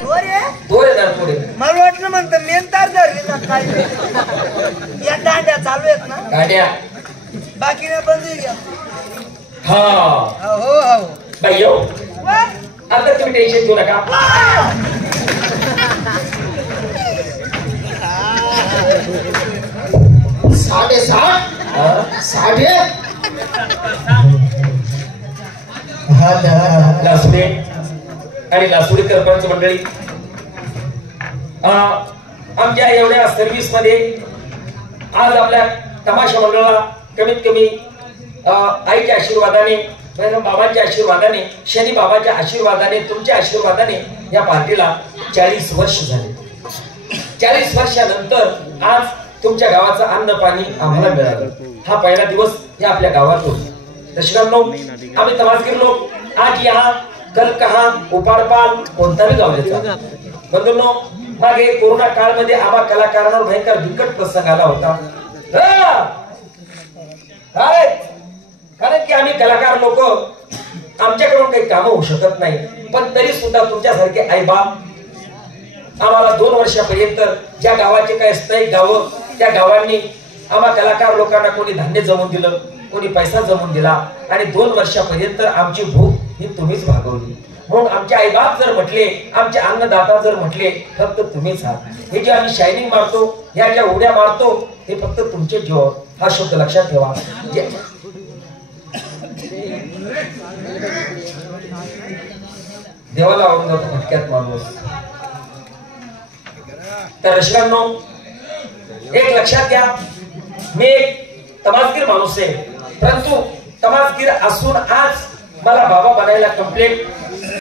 दोरे पुढे मला वाटलं म्हणतं मेन तार धरली ना काय या दांड्या चालू आहेत ना गाड्या बाकी नाही बंद घ्या हा हो हो बाई येऊ आता तुम्ही टेन्शन घेऊ नका साडे लासुडे आणि लासुडी सरपंच मंडळी आमच्या एवढ्या सर्व्हिस मध्ये आज आपल्या तमाशा मंडळाला कमीत कमी आईच्या आशीर्वादाने बाबांच्या आशीर्वादाने शनी बाबाच्या आशीर्वादाने तुमच्या आशीर्वादाने या पार्टीला 40 वर्ष झाले 40 वर्षानंतर आज तुमच्या गावाचं अन्न पाणी आम्हाला मिळालं हा पहिला दिवस हे आपल्या गावात होता दर्शकांनो आम्ही तमासगीर लोक आज यहाँ कल कहा उपाडपाल कोणताही गावाचा बंधूंनो मागे कोरोना काळमध्ये आम्हा कलाकारांवर भयंकर बिकट प्रसंग आला होता कारण की आम्ही कलाकार लोक आमच्याकडून काही काम होऊ शकत नाही पण तरी सुद्धा तुमच्यासारखे आई बाप आम्हाला 2 वर्षापर्यंत ज्या गावाचे काही स्थायिक गाव त्या गावांनी आम्हा कलाकार लोकांना कोणी धान्य जमवून दिलं कोणी पैसा जमवून दिला आणि 2 वर्षापर्यंत आमची भूक ही तुम्हीच भागवली म्हणून आमचे आई बाप जर म्हटले आमचे अन्नदाता जर म्हटले फक्त तुम्हीच आहात हे जे आम्ही शायनिंग मारतो ह्या ज्या उड्या मारतो हे फक्त तुमचे जीवावर हा शब्द लक्षात ठेवा देवाला आवडून जातो भटक्यात माणूस तर रसिकांनो एक लक्षात घ्या मी एक तमासगीर माणूस आहे परंतु तमासगीर असून आज मला बाबा बनायला कंप्लेंट